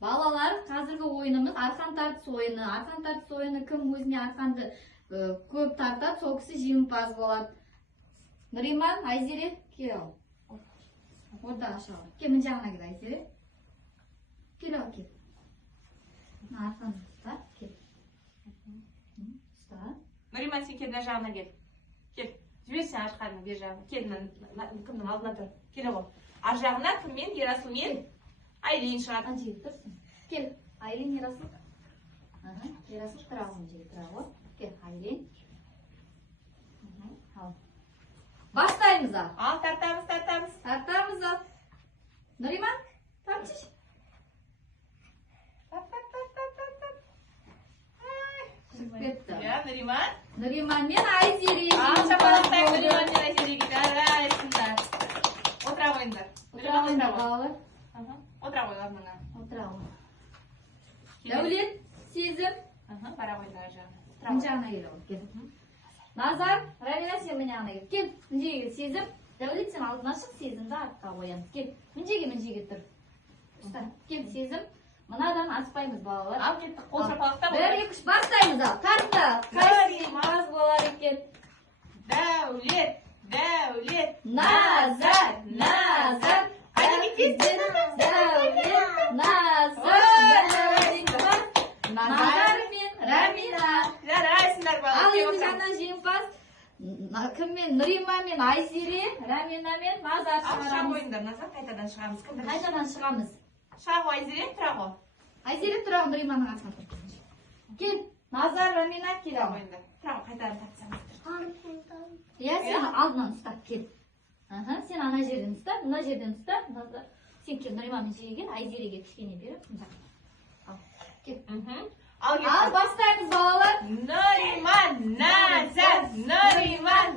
Балалар, қазіргі ойынымыз арқан тартыс ойыны. Арқан тартыс ойыны кім өзіне арқанды көп тартады, сол кісі жеңімпаз болады. Нұриман, Айзере, кел. Орда ашалар. Кел, мін жағына кел, Айзере. Кел, ал, кел. Арқан ұста, кел. Ұста. Нұриман, сен кел, мына жағына кел. Кел, жібер сен арқаны бер жағына. Кел, кімнің алдына тұр. Кел, ол. Ар жағына кіммен, Ерасылмен, Айлин шығады. Жегі тұрсын. Кел, Айлин, Ерасыл. Ерасыл тұрағын жегі тұрағы. Кел, Айлин. Ал. Бастаймыз ал. Ал, тартамыз. Тартамыз ал. Нұриман, тартшы. Шығып кетті. Нұриман. Нұриман мен Айзере. Ал, шапалақтайық Нұриман мен Айзереге. Жарайсыңдар. Отыра қойыңдар. Отыра қойыңдар балалар. Отыра қой орныңа. Отыра қой. Дәулет, Сезім. Бара қойыңдар жағына. Мін жағына кел ол. Кел. Назар, Рамина сен мін жағына кел. Кел, мін жерге кел. Сезім. Дәулет сен алдына шық, Сезімді артқа қоямыз. Кел, мін жерге тұр. Ұста. Кел, Сезім. Мынадан аспаймыз балалар. Ал кеттік, қол шапалақтап. 1-2-3 бастаймыз ал. Тарта. Қайсы маз болар екен. Дәулет. Назар. Қайда кеттің? Дәулет. Назар мен Рамина. Жарайсыңдар Ал балалар. енді жаңа жеңімпаз кіммен? Нұрима мен Айзере, Рамина мен Назар Ал шыға шығарамыз. қойыңдар, Назар, қайтадан шығамыз. Қайтадан шығамыз. Шыға қой, Айзере, тұра қой. Айзере тұра, Нұриманың артына тұр. Кел, Назар, Рамина кел Тұра ал. қойыңдар. Тұра қой, қайтадан тартсаңыз. Иә, сен алдынан ұстап кел. Сен ана жерден ұста, мына жерден ұста. Сен кел, Нұриманың жерге кел, Айзереге кішкене беріп. Ал, кел. Ал Ал, бастаймыз балалар. Нұриман, Назар, Нұриман.